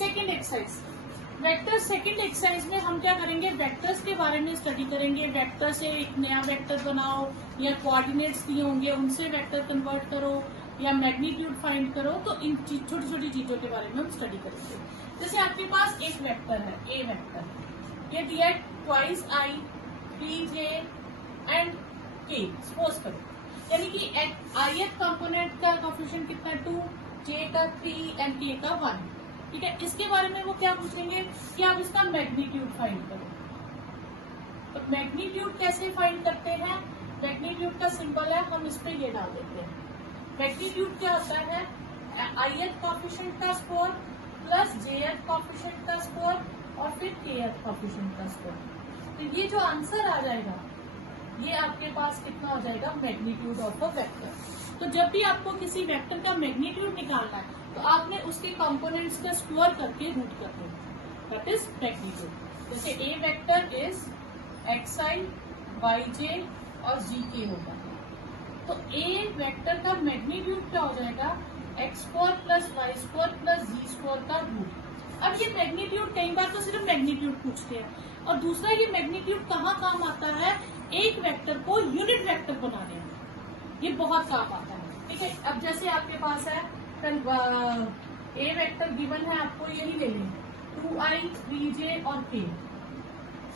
Second exercise, vector second exercise में हम क्या करेंगे, वेक्टर्स के बारे में स्टडी करेंगे। वेक्टर से एक नया वेक्टर बनाओ, या कोऑर्डिनेट्स दिए होंगे उनसे वेक्टर कन्वर्ट करो, या मैग्नीट्यूड फाइंड करो। तो इन छोटी छोटी चीजों के बारे में हम स्टडी करेंगे। जैसे आपके पास एक वेक्टर है, ए वेक्टर, ये दिया है twice I, P J and के, सपोज करो। यानी कि ith कंपोनेंट का कोएफिशिएंट कितना है 2, जे का 3 एंड के का 1। ठीक है, इसके बारे में वो क्या पूछेंगे कि आप इसका मैग्नीट्यूड फाइंड करो। तो मैग्नीट्यूड कैसे फाइंड करते हैं, मैग्नीट्यूड का सिंबल है, हम इस पे ये डाल देते हैं। मैग्नीट्यूड क्या होता है, ith कोएफिशिएंट का स्क्वायर प्लस jth कोएफिशिएंट का स्क्वायर और फिर kth कोएफिशिएंट का स्क्वायर। तो ये जो आंसर आ जाएगा ये आपके पास कितना हो जाएगा, मैग्नीट्यूड ऑफ अ वेक्टर। तो जब भी आपको किसी वेक्टर का मैग्नीट्यूड निकालना है तो आपने उसके कंपोनेंट्स का स्क्वायर करके रूट कर दो, दैट इज मैग्नीट्यूड। जैसे ए वेक्टर इज xi, yj और gk होगा, तो ए वेक्टर का मैग्नीट्यूड क्या हो जाएगा, x square plus y square plus z square का रूट। अब ये मैग्नीट्यूड कई बार तो सिर्फ मैग्नीट्यूड पूछते हैं, और दूसरा ये मैग्नीट्यूड कहाँ काम आता है, एक वेक्टर को यूनिट वेक्टर बनाने में ये बहुत काम आता है। ठीक है, अब जैसे आपके पास है ए वेक्टर गिवन है, आपको यही ले लें 2i, 3j और k,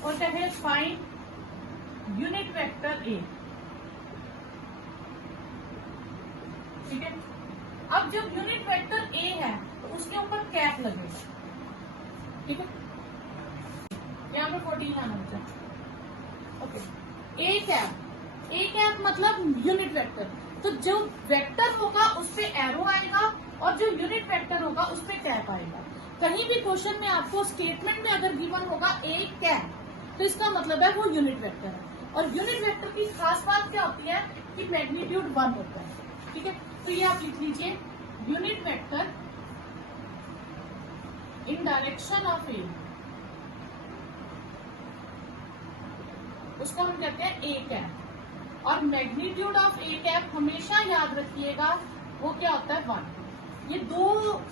और कहे फाइंड यूनिट वेक्टर ए। ठीक है, अब जब यूनिट वेक्टर ए है तो उसके ऊपर कैप लगेगा। ठीक है, यहाँ पे 14 आना बचा। ओके, ए कैप मतलब यूनिट वेक्टर। तो जो वेक्टर होगा उस पे एरो आएगा और जो यूनिट वेक्टर होगा उस पे कैप आएगा। कहीं भी क्वेश्चन में आपको स्टेटमेंट में अगर गिवन होगा ए कैप, तो इसका मतलब है वो यूनिट वेक्टर है। और यूनिट वेक्टर की खास बात क्या होती है कि मैग्नीट्यूड 1 होता है। ठीक है, तो ये आप लिख लीजिए, unit vector in direction of a, उसको हम कहते हैं ए कैप। और मैग्नीट्यूड ऑफ ए कैप हमेशा याद रखिएगा वो क्या होता है 1। ये दो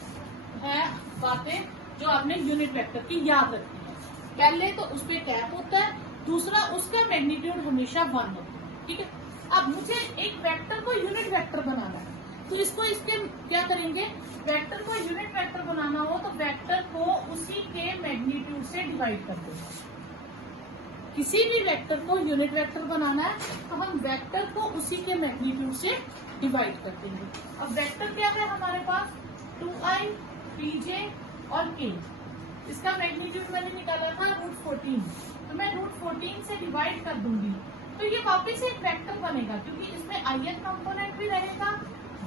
है बातें जो आपने यूनिट वेक्टर की याद रखनी है। पहले तो उस पे कैप होता है, दूसरा उसका मैग्नीट्यूड हमेशा 1 होता है। ठीक है, अब मुझे एक वेक्टर को यूनिट वेक्टर बनाना है, तो इसके क्या करेंगे, वेक्टर को यूनिट वेक्टर बनाना हो तो वेक्टर को उसी के मैग्नीट्यूड से डिवाइड कर देंगे। किसी भी वेक्टर को यूनिट वेक्टर बनाना है तो हम वेक्टर को उसी के मैग्नीट्यूड से डिवाइड कर देंगे। अब वेक्टर क्या है हमारे पास 2i, 3j और k। इसका मैग्नीट्यूड मैंने निकाला था √14, तो मैं √14 से डिवाइड कर दूंगी तो ये वापस एक वेक्टर बनेगा, क्योंकि इसमें ith कंपोनेंट भी रहेगा,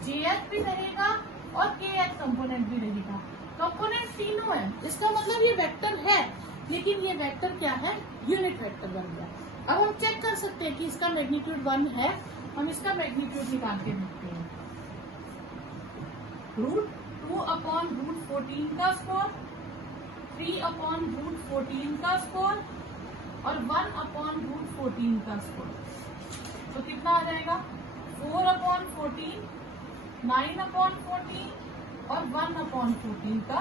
jth भी रहेगा और kth कंपोनेंट भी रहेगा। कंपोनेंट तीनों है, इसका मतलब ये वेक्टर है, लेकिन ये वेक्टर क्या है, यूनिट वेक्टर बन गया। अब हम चेक कर सकते हैं कि इसका मैग्नीट्यूड 1 है, हम इसका मैग्नीट्यूड निकाल के देखते हैं। √2/√14 का स्क्वायर, 3/√14 का स्क्वायर और 1/√14 का स्क्वायर। तो कितना आ जाएगा 4/14, 9/14 और 1/14 का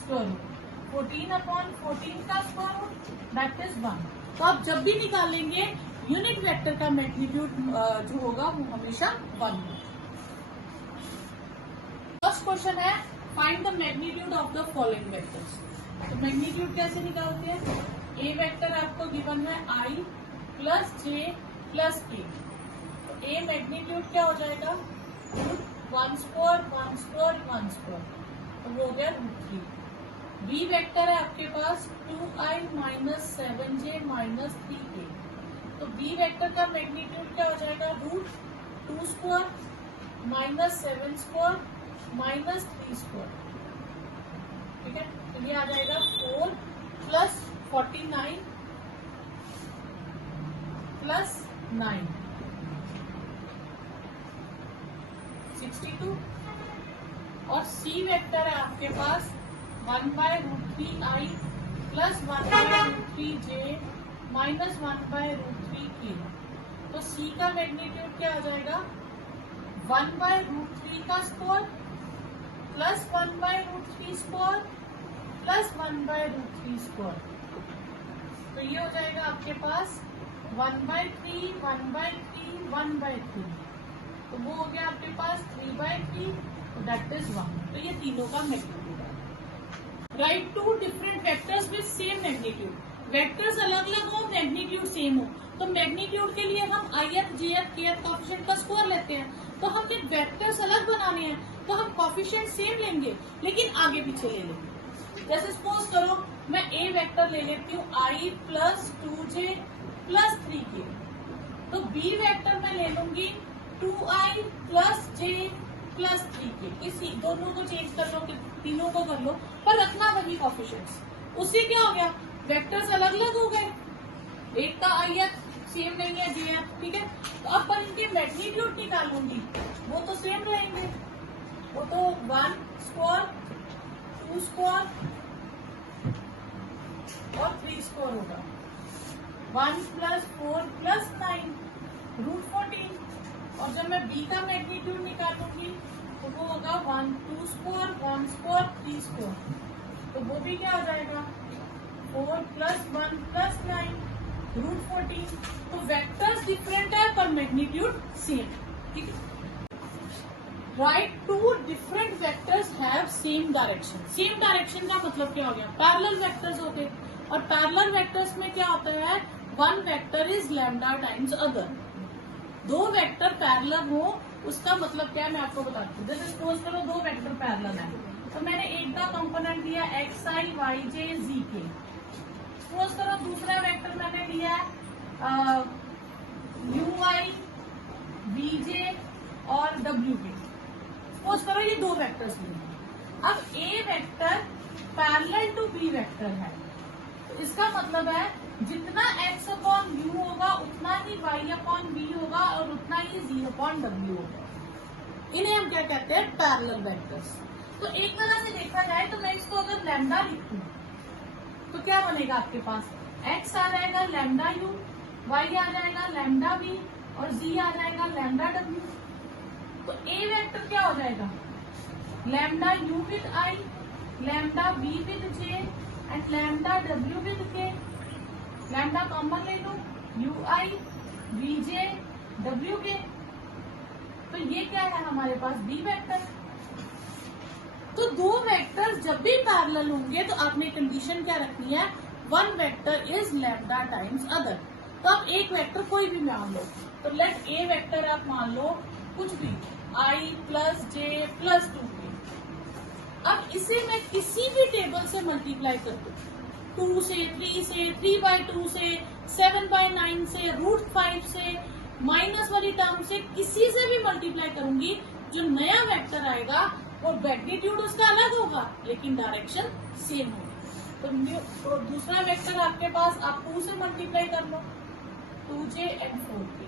स्क्वायर रूट। 14/14 का स्क्वायर रूट दैट इज 1। तो आप जब भी निकालेंगे यूनिट वेक्टर का मैग्नीट्यूड जो होगा वो हमेशा 1 होगा। फर्स्ट क्वेश्चन है find the magnitude of the following vectors. तो मैग्नीट्यूड कैसे निकालते हैं, ए वेक्टर आपको गिवन है i प्लस जे प्लस के। तो ए मैग्नीट्यूड क्या हो जाएगा 1 स्क्वायर 1 स्क्वायर 1 स्क्वायर, तो वो हो गया √3। बी वेक्टर है आपके पास 2i minus 7j minus 3k। तो बी वेक्टर का मैग्नीट्यूड क्या हो जाएगा √2 square minus 7 square minus 3 square. ठीक है, तो ये आ जाएगा 4 प्लस 49 प्लस 9 62। और सी वेक्टर है आपके पास 1/√3i plus 1/√3j minus 1/√3k। तो सी का मैग्नीट्यूड क्या आ जाएगा 1/√3 का square plus 1/√3 square plus 1/√3 square. तो ये हो जाएगा आपके पास 1/3, 1/3, 1/3। तो वो हो गया आपके पास 3/3, दैट इज 1। तो ये तीनों का मैग्नीट्यूड है। Write two different vectors with same magnitude. Vectors अलग अलग हो, मैग्नीट्यूड सेम हो, तो मैग्नीट्यूड के लिए हम ith, jth, kth कॉफिशिएंट का स्क्वायर लेते हैं। तो हम जब वेक्टर्स अलग बनाने हैं तो हम कॉफिशिएंट सेम लेंगे लेकिन आगे पीछे ले लेंगे। जैसे सपोज करो मैं a वेक्टर ले लेती हूँ i plus 2j plus 3k। तो b वेक्टर मैं ले लूंगी 2i plus j plus 3k। इसी दोनों को चेंज कर लो, तीनों को कर लो, पर रखना वही कॉफिशिएंट्स। उससे क्या हो गया, वेक्टर्स अलग अलग हो गए, एक का ith सेम नहीं है jth, ठीक है। तो अब पर इनके मैग्नीट्यूड निकालूंगी, वो तो सेम रहेंगे, वो तो 1 स्क्वायर 2 स्क्वायर और 3 स्क्वायर होगा। 1 प्लस 4 प्लस 9 √14। और जब मैं b का मैग्नीट्यूड निकालूंगी तो वो होगा 1 2 स्क्वायर 1 स्क्वायर 3 स्क्वायर। तो वो भी क्या हो जाएगा 4 प्लस 1 प्लस 9 √14। तो वेक्टर्स डिफरेंट है पर मैग्नीट्यूड सेम, ठीक है। Write two different vectors have same direction. Same direction का मतलब क्या हो गया, पैरेलल वेक्टर्स हो गए। और पैरेलल वेक्टर्स में क्या होता है, one vector is lambda times other. दो वेक्टर पैरेलल हो उसका मतलब क्या है मैं आपको बताती हूँ। जैसे सपोज करो दो वेक्टर पैरेलल है, तो मैंने एक का कंपोनेंट लिया xi yj zk। सपोज करो दूसरा वेक्टर मैंने लिया है ui vj और wk। सपोज करो ये दो वेक्टर्स लिए। अब a vector parallel to b vector है, तो इसका मतलब है जितना x अपॉन u होगा उतना ही y अपॉन v होगा और उतना ही z अपॉन w होगा। इन्हें हम क्या कहते हैं, पैरेलल वेक्टर्स। तो एक तरह से देखा जाए तो मैं इसको अगर लैम्डा लिखूं तो क्या बनेगा आपके पास, x आ जाएगा लैम्डा u, y आ जाएगा लैम्डा v और z आ जाएगा लैम्डा w। तो a वेक्टर क्या हो जाएगा, lambda u with i, lambda v with j and lambda w with k। Lambda common ले लो, ui vj wk। तो ये क्या है हमारे पास b वेक्टर। तो दो वेक्टर्स जब भी पैरेलल होंगे तो आपने कंडीशन क्या रखनी है, one vector is lambda times other. तो आप एक वेक्टर कोई भी मान लो, तो लेट ए वेक्टर आप मान लो कुछ भी i plus j plus 2k। अब इसे मैं किसी भी टेबल से मल्टीप्लाई कर दूं, 2 से 3 से 3/2 से 7/9 से √5 से माइनस वाली टर्म से किसी से भी मल्टीप्लाई करूंगी, जो नया वेक्टर आएगा वो मैग्नीट्यूड उसका अलग होगा लेकिन डायरेक्शन सेम होगा। तो दूसरा वेक्टर आपके पास आप 2 से मल्टीप्लाई कर लो, 2j and 4k।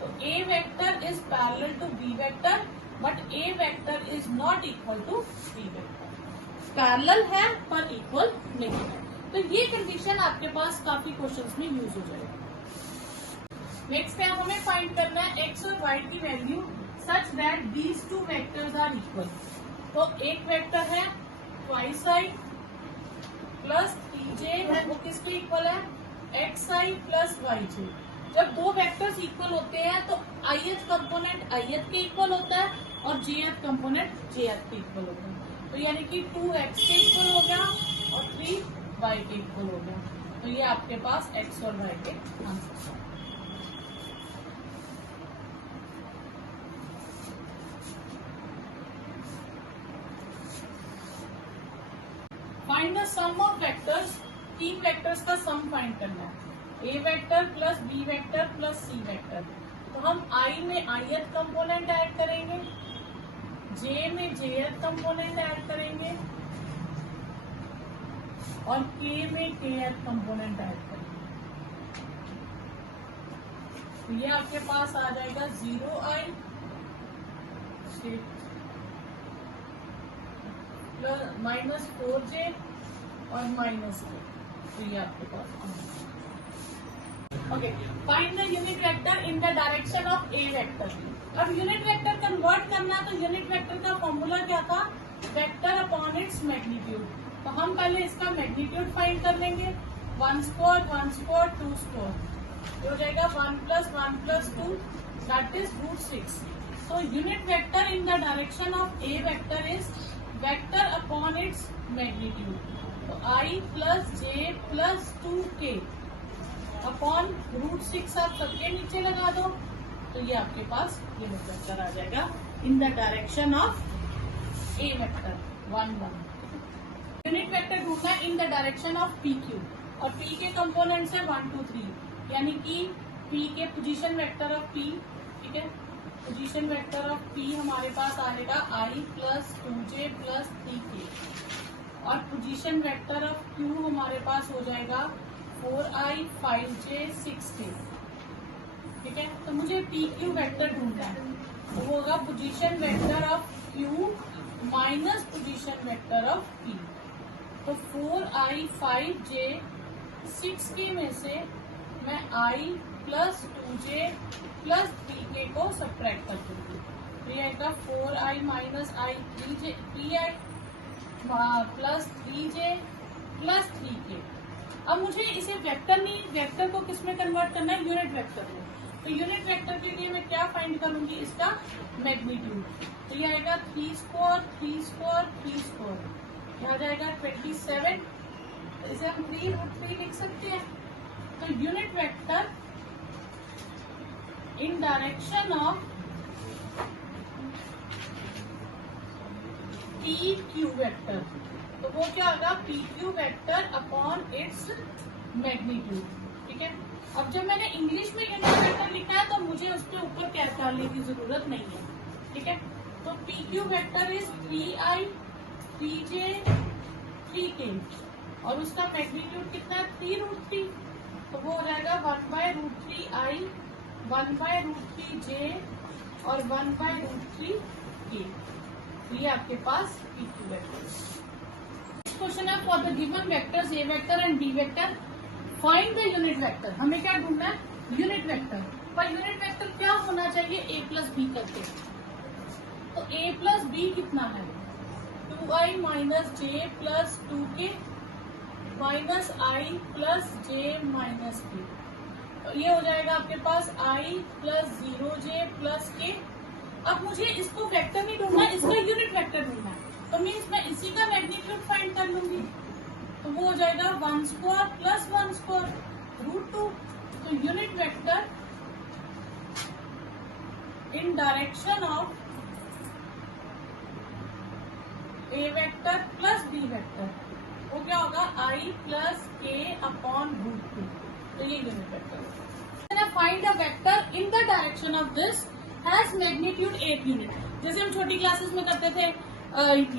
तो a vector is parallel to b vector but a vector is not equal to b vector. Parallel है पर इक्वल नहीं है। तो ये कंडीशन आपके पास काफी क्वेश्चंस में यूज हो जाएगा। नेक्स्ट क्या हमें फाइंड करना है, x और y की value such that these two vectors are equal. तो एक वेक्टर है y प्लस 3j है, वो किसके इक्वल है, xi प्लस yj। जब दो वेक्टर्स इक्वल होते हैं तो ith कंपोनेंट ith के इक्वल होता है और jth कंपोनेंट jth के इक्वल होता है। तो यानी कि 2x के इक्वल हो गया और 3y के इक्वल हो गया। तो ये आपके पास x और y के आंसर हैं। Find the sum of vectors. तीन वेक्टर्स का सम फाइंड करना है, a vector plus b vector plus c vector. तो हम i में ith कंपोनेंट ऐड करेंगे, j में jth कंपोनेंट ऐड करेंगे और k में kth कंपोनेंट ऐड करेंगे। तो ये आपके पास आ जाएगा 0i माइनस 4j और माइनस k। तो ये आपके पास okay. Find the unit vector in the direction of a vector. अब यूनिट वेक्टर कन्वर्ट करना, तो यूनिट वेक्टर का फॉर्मूला क्या था, वेक्टर अपॉन इट्स मैग्नीट्यूड। तो हम पहले इसका मैग्नीट्यूड फाइंड कर लेंगे। 1 स्क्वायर 1 स्क्वायर 2 स्क्वायर हो जाएगा 1 + 1 + 2 that is √6। So unit vector in the direction of A vector is vector upon its magnitude. So I plus J plus 2K upon √6 आप सबके नीचे लगा दो, तो ये आपके पास यूनिट वेक्टर आ जाएगा in the direction of A vector 1 1। Unit vector ढूंढना है in the direction of PQ और P के कंपोनेंट्स है 1 2 3, यानी कि P के पोजीशन वेक्टर ऑफ P, ठीक है, पोजीशन वेक्टर ऑफ P हमारे पास आएगा I + 2J + 3K और पोजीशन वेक्टर ऑफ Q हमारे पास हो जाएगा 4I 5J 6K, ठीक है। तो मुझे PQ वेक्टर ढूंढना है, वो होगा position vector of Q minus position vector of P। तो 4I 5J 6K में से मैं I + 2J + 3K को सब्ट्रैक्ट कर दूंगी, तो ये आएगा 4I - I 3J 3I + 3J + 3K। अब मुझे इसे वेक्टर नहीं, वेक्टर को किस में कन्वर्ट करना है, यूनिट वेक्टर में। तो यूनिट वेक्टर के लिए मैं क्या फाइंड करूंगी, इसका मैग्नीट्यूड। तो ये आएगा 3 स्क्वायर 3 स्क्वायर 3 स्क्वायर, यहाँ जाएगा 27, तो इसे हम 3√3 लिख सकते हैं। तो unit vector in direction of PQ vector, तो वो क्या होगा, PQ vector upon its magnitude, ठीक है। अब जब मैंने इंग्लिश में यूनिट वेक्टर लिखा है तो मुझे उसके ऊपर क्या डालने की जरूरत नहीं है, ठीक है। तो PQ vector is 3I 3J 3K और उसका मैग्नीट्यूड कितना है 3√3, तो वो हो जाएगा 1/√3I 1/√3J और 1/√3K। ये आपके पास PQ वेक्टर। क्वेश्चन है for the given vectors A vector and B vector find the unit vector. हमें क्या ढूंढना है, unit vector. Per unit vector क्या होना चाहिए, A + B करके। तो A + B कितना है, 2I - J + 2K minus I + J - K, तो ये हो जाएगा आपके पास I + 0J + K। अब मुझे इसको वेक्टर नहीं ढूंढना है, इसका यूनिट वेक्टर ढूंढना है, तो मीन्स मैं इसी का मैग्नीट्यूड फाइंड कर लूंगी, तो वो हो जाएगा 1 स्क्वायर + 1 स्क्वायर √2। तो unit vector in direction of A vector + B vector, वो क्या होगा I + K अपॉन √2, तो ये यूनिट वेक्टर है। Find a vector in the direction of this has magnitude 8 unit. जैसे हम छोटी क्लासेस में करते थे,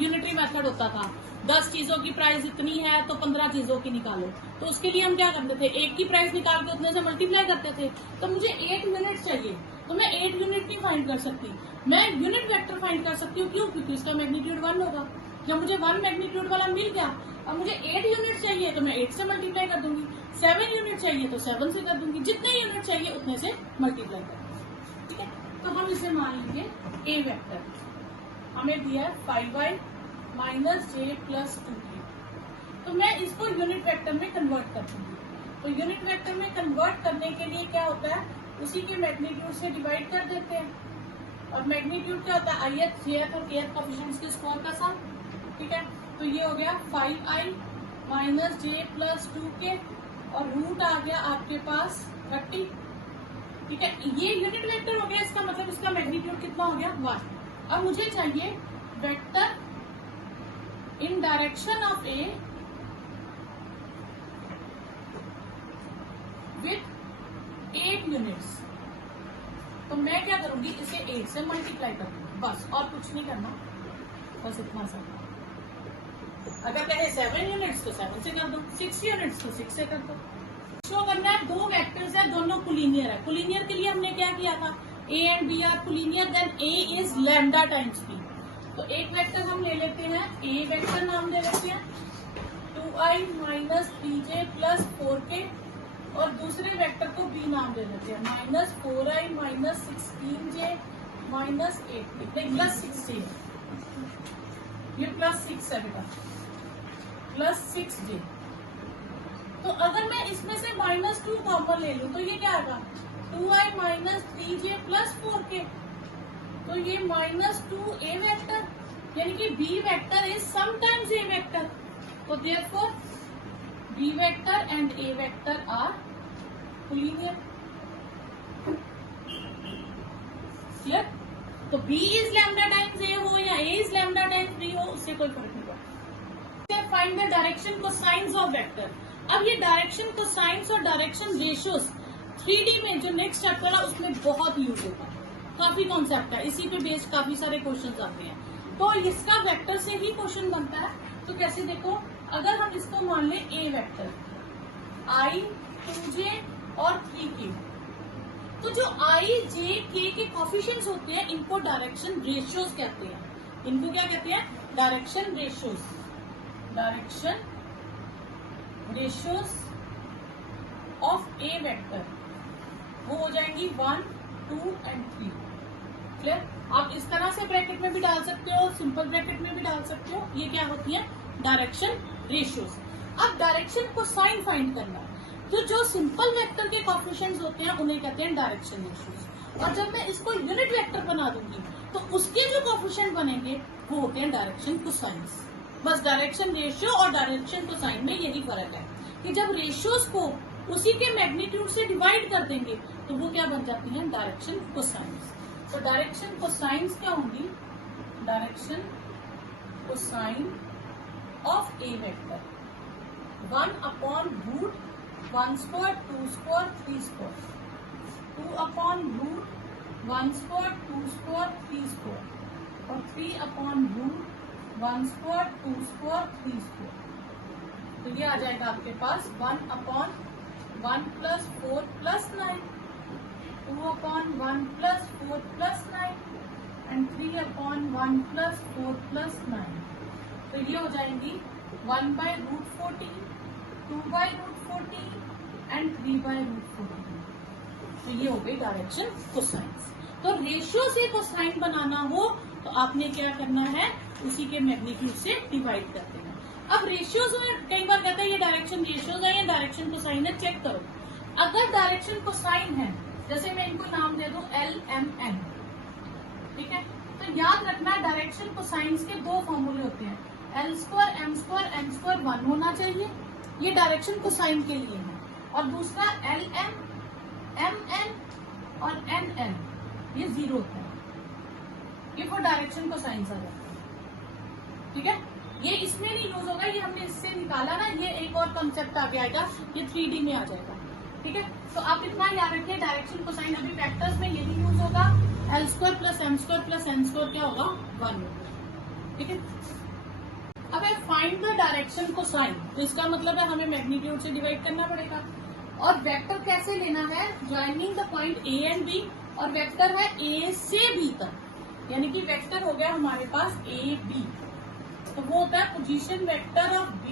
यूनिटरी मेथड होता था, 10 चीजों की प्राइस इतनी है तो 15 चीजों की निकालो, तो उसके लिए हम क्या करते थे, एक की प्राइस निकाल के उतने से मल्टीप्लाई करते थे। तो मुझे 8 यूनिट चाहिए, तो मैं 8 यूनिट नहीं फाइंड कर सकती, मैं यूनिट वेक्टर फाइंड कर सकती हूँ। क्यों, क्योंकि इसका मैग्नीट्यूड 1 होगा। जब मुझे 1 मैग्नीट्यूड वाला मिल गया, अब मुझे 8 यूनिट चाहिए तो मैं 8 से मल्टीप्लाई कर दूंगी, 7 यूनिट चाहिए तो 7 से कर दूंगी, जितने यूनिट चाहिए उतने से मल्टीप्लाई कर दूंगी, ठीक है। तो हम इसे मान लीजिए A वेक्टर, हमें दिया है 5I - J + 2K, तो मैं इसको यूनिट वेक्टर में कन्वर्ट कर दूंगी। तो यूनिट वेक्टर में कन्वर्ट करने के लिए क्या होता है, उसी के मैग्नीट्यूड से डिवाइड कर देते हैं, और मैग्नीट्यूड क्या होता है, ith, jth और kth कोएफिशिएंट्स के स्क्वायर का सम, ठीक है। तो ये हो गया 5I - J + 2K और रूट आ गया आपके पास 30, ठीक है। ये यूनिट वेक्टर हो गया, इसका मतलब इसका मैग्नीट्यूड कितना हो गया 1। अब मुझे चाहिए vector in direction of A with 8 units, तो मैं क्या करूंगी, इसे 8 से मल्टीप्लाई कर दूंगी, बस, और कुछ नहीं करना, बस इतना सा। अगर कहे 7 यूनिट्स तो 7 से कर दो, 6 यूनिट्स तो 6 से कर दो। शो करना है 2 वेक्टर्स है, दोनों कोलिनियर है। कोलिनियर के लिए हमने क्या किया था, A and B are collinear, then A is lambda times B। तो एक वेक्टर हम ले लेते हैं, A वेक्टर नाम दे देते हैं 2I - 3J + 4K, और दूसरे वेक्टर को B नाम दे देते हैं -4I - 16J - 8K +16, ये +6 है बेटा, प्लस 6j। तो अगर मैं इसमें से -2 कॉमन ले लूं तो ये क्या आएगा 2i minus 3j plus 4k। तो ये -2a वेक्टर यानी कि b vector is sometimes a vector. तो therefore b vector and a vector are collinear. Clear? तो b is lambda times a हो या a is lambda times b हो, उससे कोई फर्क नहीं पड़ता। Find the direction cosines of vector. अब ये डायरेक्शन कोसाइंस और डायरेक्शन रेशियोज 3D में जो नेक्स्ट चैप्टर है उसमें बहुत यूज होता है, काफी कॉन्सेप्ट है, इसी पे बेस्ड काफी सारे क्वेश्चन आते हैं। तो इसका वेक्टर से ही क्वेश्चन बनता है। तो कैसे देखो, अगर हम इसको मान लें a वेक्टर i 2j और 3k, तो जो i j k के कोफिशिएंट्स होते हैं इनको डायरेक्शन रेशियोज कहते हैं। इनको क्या कहते हैं? Direction ratios. Direction ratios of A vector वो हो जाएंगी 1, 2 एंड 3। क्लियर? आप इस तरह से ब्रैकेट में भी डाल सकते हो, सिंपल ब्रैकेट में भी डाल सकते हो। ये क्या होती है? Direction ratios. अब डायरेक्शन को साइन फाइंड करना है, तो जो सिंपल वेक्टर के कोफिशिएंट्स होते हैं उन्हें कहते हैं डायरेक्शन रेशियोज। और जब मैं इसको यूनिट वेक्टर बना दूंगी तो उसके जो कोफिशिएंट बनेंगे वो होते हैं डायरेक्शन कोसाइंस। बस डायरेक्शन रेशियो और डायरेक्शन कोसाइन में यही फर्क है कि जब रेशियोज को उसी के मैग्नीट्यूड से डिवाइड कर देंगे तो वो क्या बन जाती है? Direction cosines. तो डायरेक्शन कोसाइंस क्या होंगी? Direction cosine of A vector 1/√1², 2², 3², 2/√1², 2², 3² और 3/√1², 2², 3²। तो ये आ जाएगा आपके पास 1/1 + 4 + 9, 2/1 + 4 + 9 एंड 3/1 + 4 + 9। तो ये हो जाएंगी 1/√14, 2/√14 एंड 3/√14। तो ये हो गई डायरेक्शन कोसाइंस। तो रेशियो से कोसाइन बनाना हो तो आपने क्या करना है? उसी के मैग्नीट्यूड से डिवाइड कर देना। अब रेशियोज में कई बार कहता है ये डायरेक्शन रेशियोज है या डायरेक्शन कोसाइन है, चेक करो। अगर डायरेक्शन कोसाइन है, जैसे मैं इनको नाम दे दूं LMN, ठीक है? तो याद रखना डायरेक्शन कोसाइंस के दो फॉर्मूले होते हैं, L² M² N² 1 होना चाहिए, ये डायरेक्शन कोसाइन के लिए है। और दूसरा LM MN और NN ये 0 होता है, ये वो डायरेक्शन कोसाइंस आ जाता है। ठीक है? ये इसमें नहीं यूज होगा, ये हमने इससे निकाला ना, ये एक और कंसेप्ट आगे आएगा, ये 3D में आ जाएगा। ठीक है? तो आप इतना याद रखिए डायरेक्शन कोसाइन अभी वेक्टर्स में यही यूज होगा। L² + M² + N² क्या होगा? 1 होगा। ठीक है? अब फाइंड द डायरेक्शन कोसाइन, तो इसका मतलब है हमें मैग्नीट्यूड से डिवाइड करना पड़ेगा। और वेक्टर कैसे लेना है? Joining the point A and B, और वेक्टर है A से B तक, यानी कि वेक्टर हो गया हमारे पास AB। तो वो होता है position vector of B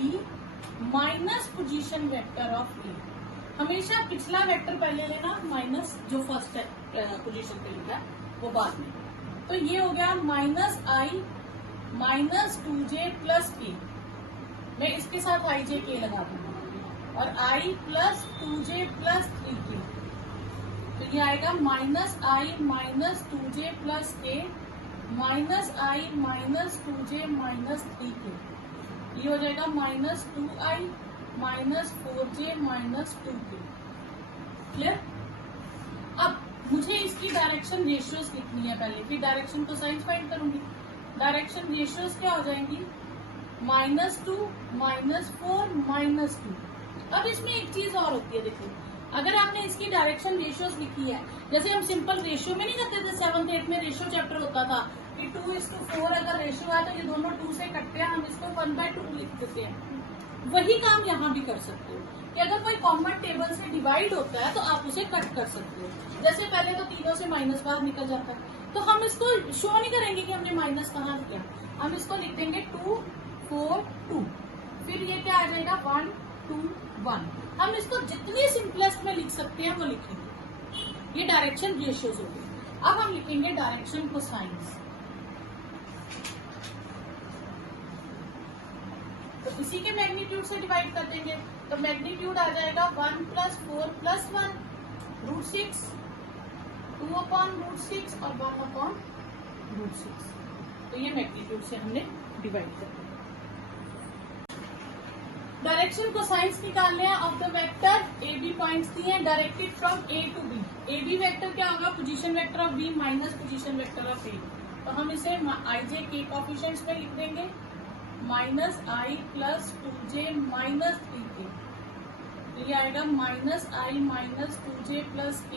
minus position vector of A। हमेशा पिछला वेक्टर पहले लेना, माइनस जो फर्स्ट पोजीशन पे लिखा वो बाद में। तो ये हो गया -i minus 2j plus k, मैं इसके साथ ijk लगा दूंगा, और i plus 2j plus 3k। तो ये आएगा -i minus 2j plus k minus i minus 2j minus 3k। ये हो जाएगा -2i minus 4j minus 2k। Clear? अब मुझे इसकी डायरेक्शन रेशियोज लिखनी है पहले, फिर डायरेक्शन कोसाइन फाइंड करूंगी। डायरेक्शन रेशियोज क्या हो जाएंगी? -2 -4 -2। अब इसमें एक चीज और होती है, देखो अगर आपने इसकी डायरेक्शन रेशियोज लिखी है, जैसे हम सिंपल रेशियो में नहीं करते थे, 7th 8th में रेशियो चैप्टर होता था कि 2:4 अगर रेशियो है तो ये दोनों 2 से कटते हैं, हम इसको 1/2 लिख देते हैं। वही काम यहाँ भी कर सकते हो कि अगर कोई कॉमन टेबल से डिवाइड होता है तो आप उसे कट कर सकते हो। जैसे पहले तो तीनों से माइनस बाहर निकल जाता है, तो हम इसको शो नहीं करेंगे कि हमने माइनस कहाँ किया, हम इसको लिख देंगे 2 4 2, फिर ये क्या आ जाएगा 1 2 1। हम इसको जितनी सिंपलेस्ट में लिख सकते हैं वो लिखेंगे। ये डायरेक्शन रेशियोज हो गई। अब हम लिखेंगे डायरेक्शन कोसाइंस। तो इसी के मैग्नीट्यूड से डिवाइड कर देंगे, तो मैग्नीट्यूड आ जाएगा 1 + 4 + 1 √6, 2/√6 और 1/√6। तो ये मैग्नीट्यूड से हमने डिवाइड कर दिया। डायरेक्शन को साइंस निकालने हैं of the vector a b points दिए हैं directed from a to b. A b vector क्या होगा, position vector of b minus position vector of a. तो हम इसे आई जे के कोएफिशिएंट्स में लिख देंगे, -i + 2j - 3k। ये आएगा -i - 2j + k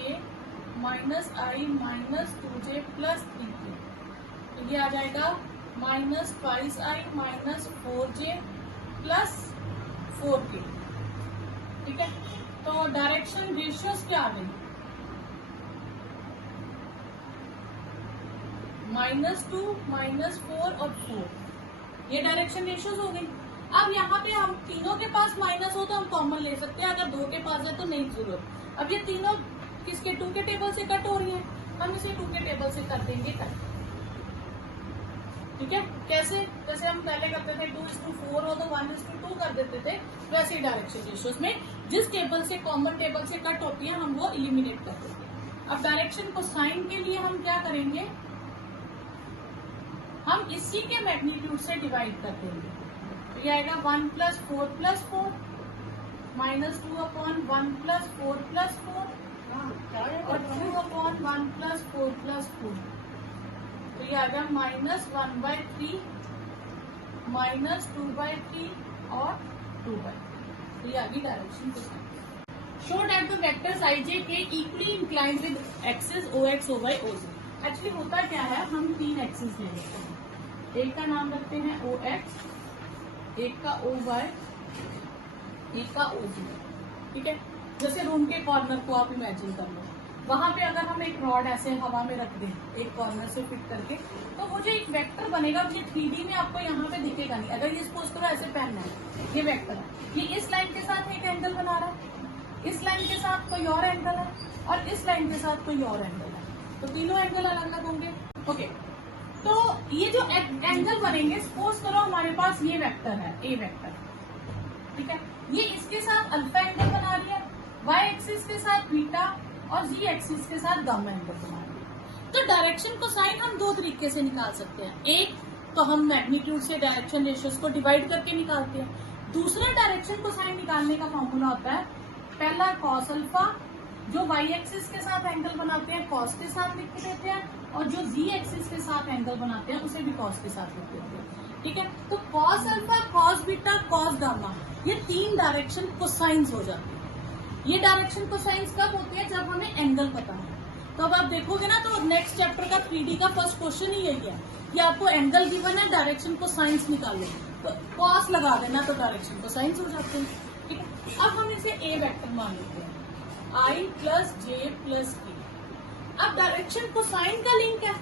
-i - 2j + 3k। तो ये आ जाएगा -5i - 4j + 4k। ठीक है, तो डायरेक्शन रेशियोज क्या आ गई, -2 -4 और 4। ये डायरेक्शन रेशियोज हो गई। अब यहाँ पे हम तीनों के पास माइनस हो तो हम कॉमन ले सकते हैं, अगर 2 के पास है तो नहीं जरूरत। अब ये तीनों किसके 2 के टेबल से कट हो रही है, हम इसे 2 के टेबल से कर देंगे कट। ठीक है, कैसे, जैसे हम पहले करते थे 2:4 हो तो 1:2 कर देते थे, वैसे ही डायरेक्शन रेशियोज में जिस टेबल से कॉमन टेबल से कट होती है हम वो इलिमिनेट कर देते हैं। अब डायरेक्शन को साइन के लिए हम क्या करेंगे, हम इसी के मैग्नीट्यूड से डिवाइड कर देंगे। तो ये आएगा 1 + 4 + 4 -2/1 + 4 + 4 और 2/1 + 4 + 4। तो ये आ गया -1/3 -2/3 और 2/3। तो ये आ गई direction cosine. Show that the vectors i j k equally inclined with axis OX, OY, OZ। Actually होता क्या है, हम 3 एक्सिस ले लेते हैं, एक का नाम रखते हैं OX, एक का OY, एक का OZ। ठीक है, जैसे रूम के कॉर्नर को आप इमेजिन कर लो, वहां पे अगर हम एक रॉड ऐसे हवा में रख दें एक कॉर्नर से फिट करके, तो मुझे एक वेक्टर बनेगा। ये 3D में आपको यहाँ पे दिखेगा नहीं, अगर ये सपोज करो ऐसे पहनना है, ये वेक्टर है, ये इस लाइन के साथ एक एंगल बना रहा है, इस लाइन के साथ कोई और एंगल है और इस लाइन के साथ कोई और एंगल है, तो तीनों एंगल अलग अलग होंगे। ओके, तो ये जो एंगल बनेंगे, सपोज करो हमारे पास ये वेक्टर है, ए वेक्टर, ठीक है, ये इसके साथ अल्फा एंगल बना रही है, वाई एक्सिस के साथ बीटा और जी एक्सिस के साथ गामा एंगल बना रही है। तो डायरेक्शन को साइन हम 2 तरीके से निकाल सकते हैं, एक तो हम मैग्नीट्यूड से डायरेक्शन रेशियोज को डिवाइड करके निकालते हैं, दूसरा डायरेक्शन को साइन निकालने का फॉर्मूला होता है पहला कॉस अल्फा, जो वाई एक्सिस के साथ एंगल बनाते हैं कॉस के साथ लिख देते हैं, और जो जी एक्सिस के साथ एंगल बनाते हैं उसे भी कॉस के साथ लिख देते हैं। ठीक है, तो cos alpha, cos beta, cos gamma, ये 3 डायरेक्शन कोसाइंस हो जाते हैं। ये डायरेक्शन कोसाइंस कब होते हैं, जब हमें एंगल पता है। तो अब आप देखोगे ना, तो नेक्स्ट चैप्टर का 3D का फर्स्ट क्वेश्चन ही यही है कि आपको एंगल गिवन है, डायरेक्शन कोसाइंस निकालने, तो कॉस लगा देना तो डायरेक्शन कोसाइंस हो जाते हैं। ठीक है, अब हम इसे ए वेक्टर मान लेते हैं, I + J + K। अब डायरेक्शन कोसाइन का लिंक है,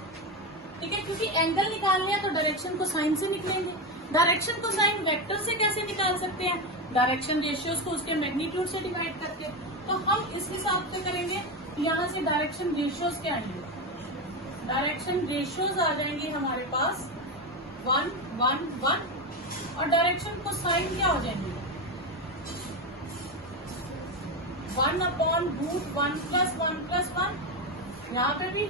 ठीक है, क्योंकि एंगल निकालने हैं तो डायरेक्शन कोसाइन से निकलेंगे। डायरेक्शन कोसाइन वेक्टर से कैसे निकाल सकते हैं, डायरेक्शन रेशियोज को उसके मैग्नीट्यूड से डिवाइड करके। तो हम इस हिसाब से करेंगे, यहाँ से डायरेक्शन रेशियोज क्या आएंगे, डायरेक्शन रेशियोज आ जाएंगे हमारे पास 1 1 1 और डायरेक्शन कोसाइन क्या हो जाएंगे 1/√1 + 1 + 1। यहाँ पे भी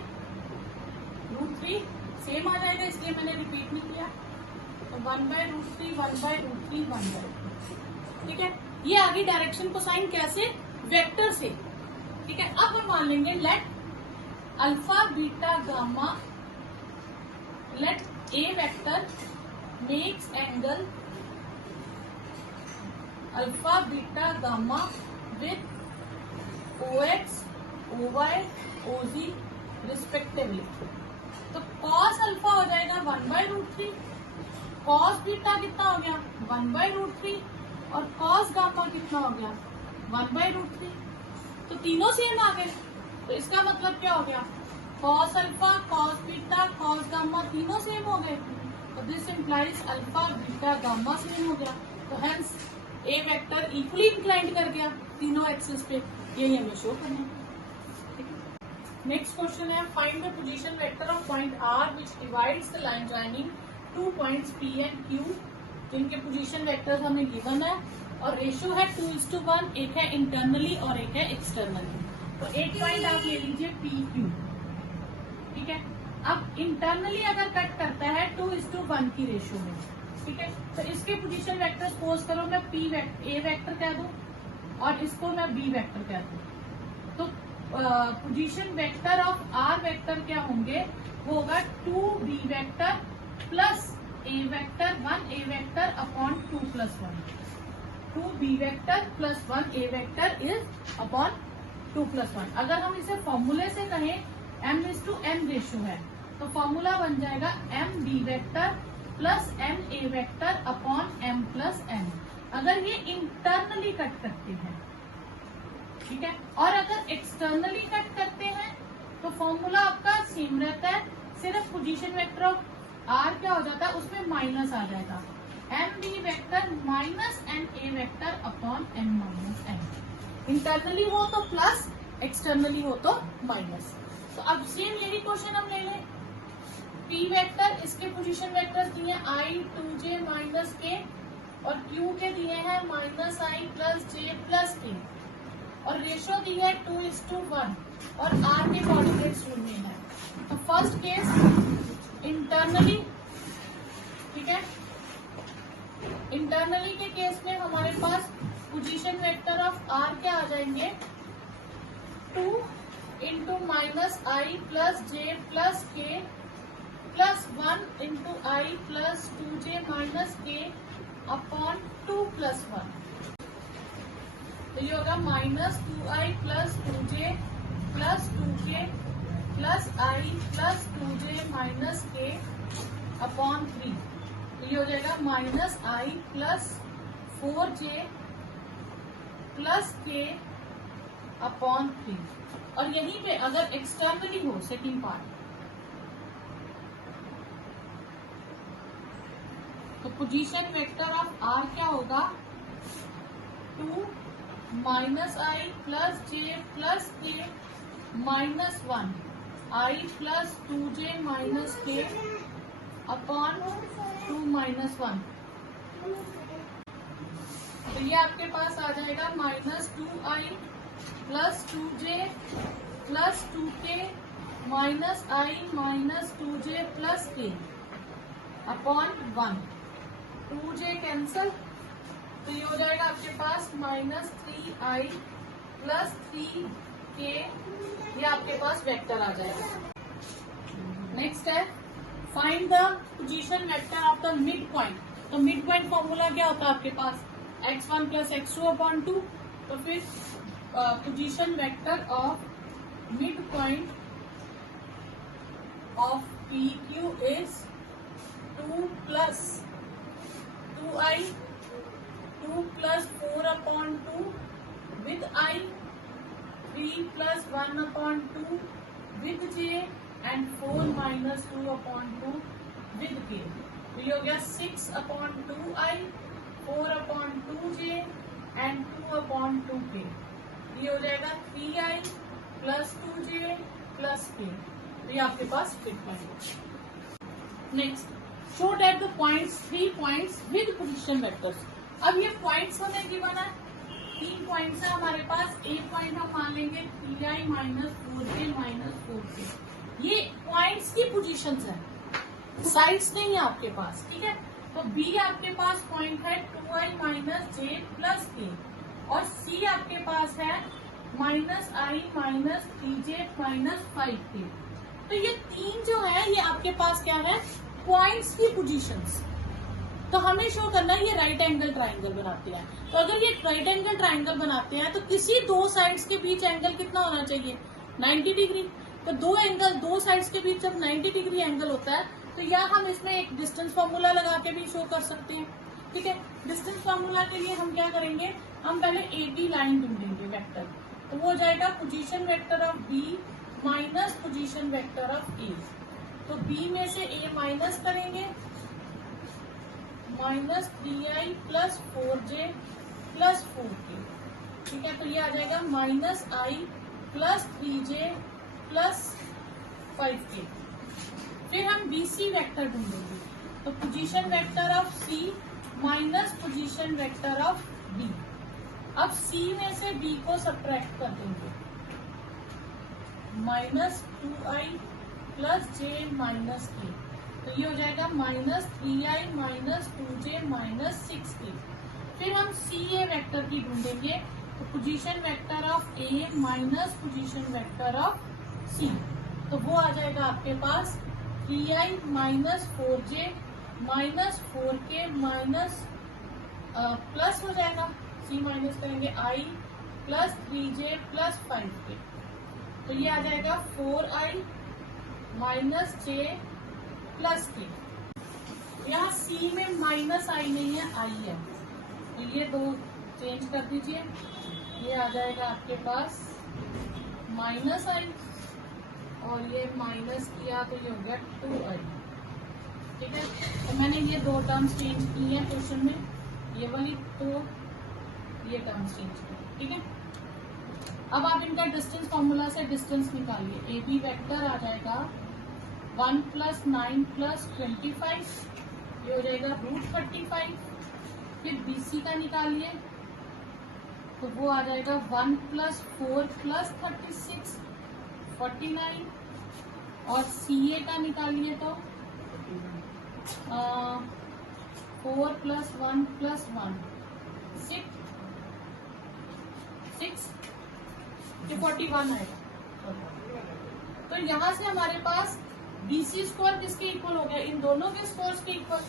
√3 सेम आ जाएगा, इसलिए मैंने रिपीट नहीं किया, तो 1/√3 1/√3 1/√3। ठीक है, ये आगे डायरेक्शन कोसाइन कैसे, वेक्टर से। ठीक है, अब हम मान लेंगे let alpha beta gamma, let a vector makes angle alpha beta gamma with OX, OY, OZ respectively. तो cos अल्फा हो जाएगा 1/√3, cos बीटा कितना हो गया 1/√3 और cos गामा कितना हो गया 1/√3। तो तीनों सेम आ गए, तो इसका मतलब क्या हो गया, cos alpha, cos beta, cos gamma तीनों सेम हो गए। तो this implies alpha beta gamma same हो गया, तो hence A vector equally inclined कर गया तीनों एक्सिस पे, यही हमें शो करना है। नेक्स्ट क्वेश्चन है, find the position vector of point R which divides the line joining 2 points P and Q जिनके पोजीशन वेक्टर्स हमें गिवन है और रेशियो है 2:1, एक है इंटरनली और एक है एक्सटर्नली। तो एक पॉइंट आप ले लीजिए PQ, ठीक है। अब इंटरनली अगर कट करता है 2:1 की रेशियो में, ठीक है, तो इसके पोजीशन वेक्टर सपोज करो मैं A वेक्टर कह दूं और इसको मैं B वेक्टर कह दूं, तो position vector of R vector क्या होंगे, वो होगा 2B vector plus A vector 1A vector upon 2+1। 2B vector plus 1A vector is upon 2+1। अगर हम इसे फॉर्मूले से कहें M:M रेशियो है, तो फॉर्मूला बन जाएगा MB vector plus MA vector upon M+N। अगर ये इंटरनली कट करते हैं, ठीक है, और अगर एक्सटर्नली कट करते हैं तो फॉर्मूला आपका सेम रहता है, सिर्फ पोजीशन वेक्टर ऑफ R क्या हो जाता है, उसमें माइनस आ जाएगा, MB vector minus MA vector upon M-N। Internally हो तो प्लस, एक्सटर्नली हो तो माइनस। तो अब सेम यही क्वेश्चन हम ले लें। P वेक्टर, इसके पोजीशन वेक्टर्स दिए हैं I 2j माइनस k और Q के दिए हैं -I plus j plus k और रेशियो दी है 2:1 और R के कोऑर्डिनेट्स ढूंढने हैं। तो फर्स्ट केस इंटरनली, ठीक है, इंटरनली के केस में हमारे पास पोजीशन वेक्टर ऑफ R क्या आ जाएंगे, 2 into -I plus j plus k plus 1 into I plus 2j minus k upon 2+1। तो ये होगा -2I plus 2j plus 2k plus I plus 2j minus k upon 3। तो ये हो जाएगा -I plus 4j plus k upon 3। और यहीं पे अगर एक्सटर्नली हो सेकेंड पार्ट, तो पोजीशन वेक्टर ऑफ R क्या होगा, 2 -I plus j plus k minus 1 I plus 2j minus k upon 2 minus 1। तो ये आपके पास आ जाएगा -2I plus 2j plus 2k minus I minus 2j plus k upon 1। 2j cancel, तो ये हो जाएगा आपके पास -3I प्लस 3k, ये आपके पास वेक्टर आ जाएगा। नेक्स्ट है find the position vector of the mid point. तो मिड पॉइंट फॉर्मूला क्या होता है आपके पास, x1 प्लस x2 अपॉन 2। तो फिर position vector of mid point of PQ is 2 plus 2I 2 plus 4 upon 2 with I 3 plus 1 upon 2 with J and 4 minus 2 upon 2 with K। तो ये हो गया 6 upon 2I 4 upon 2J and 2 upon 2K। ये हो जाएगा 3I plus 2J plus K। तो ये आपके पास fit point. Next, show that the points 3 points with position vectors. अब ये पॉइंट्स हमें गिवन है, 3 पॉइंट्स है हमारे पास। एक पॉइंट हम मान लेंगे 3I minus 4J minus 4K। ये पॉइंट्स की पोजीशंस है, साइड्स नहीं है आपके पास, ठीक है। तो B आपके पास पॉइंट है 2I minus J plus K और C आपके पास है -I minus 3J minus 5K। तो ये 3 जो है ये आपके पास क्या है, पॉइंट्स की पोजीशंस। तो हमें शो करना है ये राइट एंगल ट्राइंगल बनाते हैं। तो अगर ये राइट एंगल ट्राइंगल बनाते हैं तो किसी 2 साइड्स के बीच एंगल कितना होना चाहिए, 90 डिग्री। तो 2 साइड्स के बीच जब 90 डिग्री एंगल होता है तो या हम इसमें एक डिस्टेंस फॉर्मूला लगा के भी शो कर सकते हैं, ठीक है। डिस्टेंस फॉर्मूला के लिए हम क्या करेंगे, हम पहले AB लाइन ढूंढेंगे वेक्टर। तो वो हो जाएगा position vector of B minus position vector of A। तो B में से A माइनस करेंगे, -3I plus 4J plus 4K, ठीक है। तो ये आ जाएगा -I plus 3J plus 5K। फिर हम BC वेक्टर ढूंढेंगे। तो position vector of C minus position vector of B. अब सी में से बी को सब्ट्रैक्ट कर देंगे, -2i प्लस जे माइनस के, तो ये हो जाएगा -3i minus 2j minus 6k। फिर हम सी ए वेक्टर की ढूंढेंगे, तो position vector of a minus position vector of c, तो वो आ जाएगा आपके पास 3i minus 4j minus 4k minus plus हो जाएगा, सी माइनस करेंगे i plus 3j plus 5k, तो ये आ जाएगा 4i minus j plus k। यहाँ सी में माइनस आई नहीं है, आई है, तो ये दो चेंज कर दीजिए, ये आ जाएगा आपके पास माइनस आई और ये माइनस किया तो ये हो गया 2i। ठीक है, तो मैंने ये दो टर्म्स चेंज की हैं क्वेश्चन में, ये वाली तो ये टर्म्स चेंज की। ठीक है, अब आप इनका डिस्टेंस फॉर्मूला से डिस्टेंस निकालिए। ए बी वेक्टर आ जाएगा 1 प्लस 9 प्लस 25, ये हो जाएगा √35। फिर BC का निकालिए, तो वो आ जाएगा 1 प्लस 4 प्लस 36 49, और CA का निकालिए तो 4 प्लस 1 प्लस 1 6 ये 41 आएगा। तो यहाँ से हमारे पास BC स्कोर किसके इक्वल हो गया, इन दोनों के स्कोर्स के इक्वल।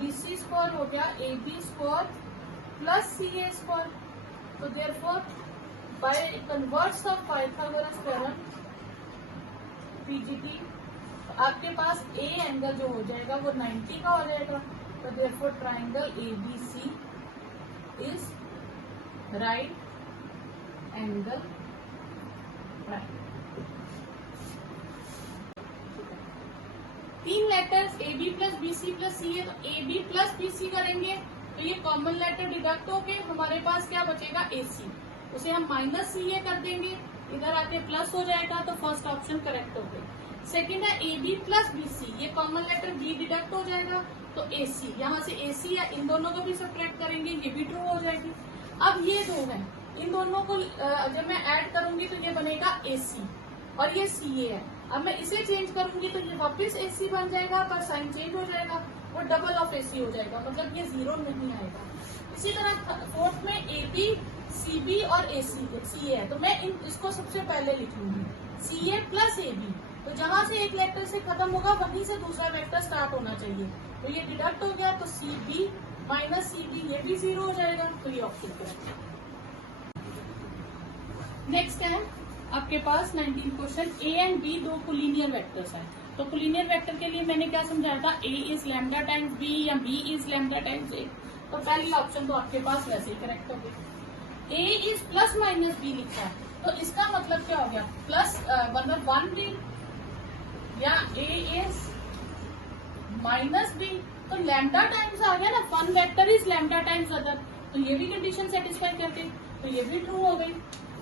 BC स्कोर हो गया AB square plus CA square, तो therefore by converse of Pythagoras theorem PGT आपके पास A एंगल जो हो जाएगा वो 90 का हो जाएगा, तो therefore triangle ABC is right angle triangle. तीन letters AB plus BC plus CA, तो AB प्लस BC करेंगे तो ये कॉमन लेटर डिडक्ट होके हमारे पास क्या बचेगा AC, उसे हम माइनस CA कर देंगे, इधर आके प्लस हो जाएगा, तो फर्स्ट ऑप्शन करेक्ट हो गया। सेकेंड है AB प्लस BC, ये कॉमन लेटर B डिडक्ट हो जाएगा, तो AC, यहाँ से AC या इन दोनों को भी सब्ट्रैक्ट करेंगे, ये भी ट्रू हो जाएगी। अब ये दो है, इन दोनों को जब मैं ऐड करूंगी तो ये बनेगा AC और ये CA है। अब मैं इसे चेंज करूंगी तो ये वापस AC बन जाएगा, पर साइन चेंज हो जाएगा, वो डबल ऑफ AC हो जाएगा, मतलब ये 0 नहीं आएगा। इसी तरह फोर्थ में AB CB और CA है, तो मैं इसको सबसे पहले लिख लूंगी CA प्लस AB, तो जहां से एक लेटर से खत्म होगा वहीं से दूसरा वेक्टर स्टार्ट होना चाहिए, तो ये डिडक्ट हो गया, तो CB माइनस CB ये भी 0 हो जाएगा, तो ये ऑप्शन करेक्ट है। नेक्स्ट है आपके पास 19 क्वेश्चन, A एंड B दो कोलिनियर वेक्टर्स हैं, तो कोलिनियर वेक्टर के लिए मैंने क्या समझाया था, A is lambda times B या B is lambda times A, तो पहली ऑप्शन तो आपके पास वैसे ही करेक्ट हो गई। A is plus minus B लिखा है, तो इसका मतलब क्या हो गया, प्लस मतलब 1B, या A इज माइनस B, तो लैम्डा टाइम्स आ गया ना, one vector is lambda times other, तो ये भी कंडीशन सेटिस्फाई करते, तो ये भी ट्रू हो गई।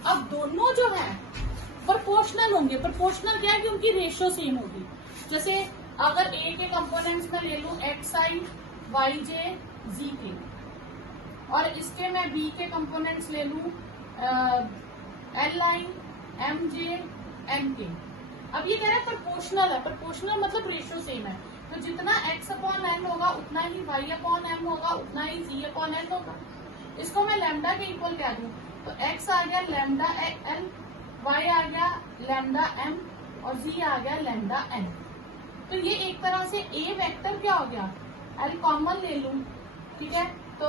अब दोनों जो है प्रोपोर्शनल होंगे, प्रोपोर्शनल क्या है कि उनकी रेशियो सेम होगी। जैसे अगर A के कंपोनेंट्स में ले लूं XI YJ ZK, और इसके मैं B के कंपोनेंट्स ले लूं LI MJ NK। अब ये कह रहा है प्रोपोर्शनल है, प्रोपोर्शनल मतलब रेशियो सेम है, तो जितना x/n होगा उतना ही y/m होगा, उतना ही z/n होगा। इसको मैं लैम्डा के इक्वल क्या दूं, तो x आ गया लैम्डा L, y आ गया लैम्डा M और z आ गया लैम्डा N। तो ये एक तरह से A वेक्टर क्या हो गया, L कॉमन ले लूं, ठीक है, तो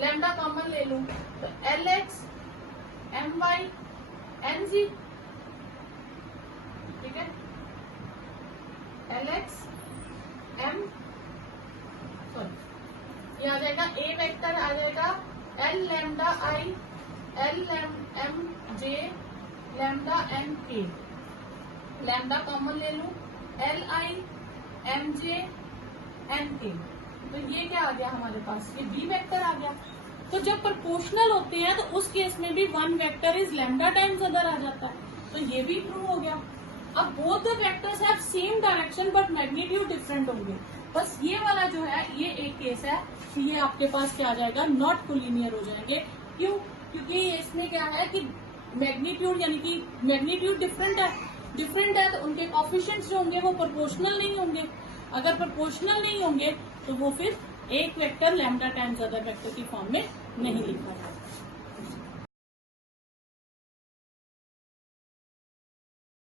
लैम्डा कॉमन ले लूं, तो LX MY NZ, ठीक है, LX M सॉरी ये आ जाएगा A वेक्टर आ जाएगा L lambda I L M J lambda N K, lambda common ले लूं L I M J N K, तो ये क्या आ गया हमारे पास, ये B वेक्टर आ गया। तो जब प्रोपोर्शनल होते हैं तो उस केस में भी one vector is lambda times other आ जाता है, तो ये भी ट्रू हो गया। अब both the vectors have same direction but magnitude different होंगे, बस ये वाला जो है ये एक केस है कि ये आपके पास क्या आ जाएगा, नॉट कोलिनियर हो जाएंगे। क्यों? क्योंकि इसमें क्या है कि मैग्नीट्यूड यानी कि मैग्नीट्यूड डिफरेंट है तो उनके कोफिशिएंट्स जो होंगे वो प्रोपोर्शनल नहीं होंगे। अगर प्रोपोर्शनल नहीं होंगे तो वो फिर एक vector lambda times other vector की फॉर्म में नहीं लिखा जाएगा।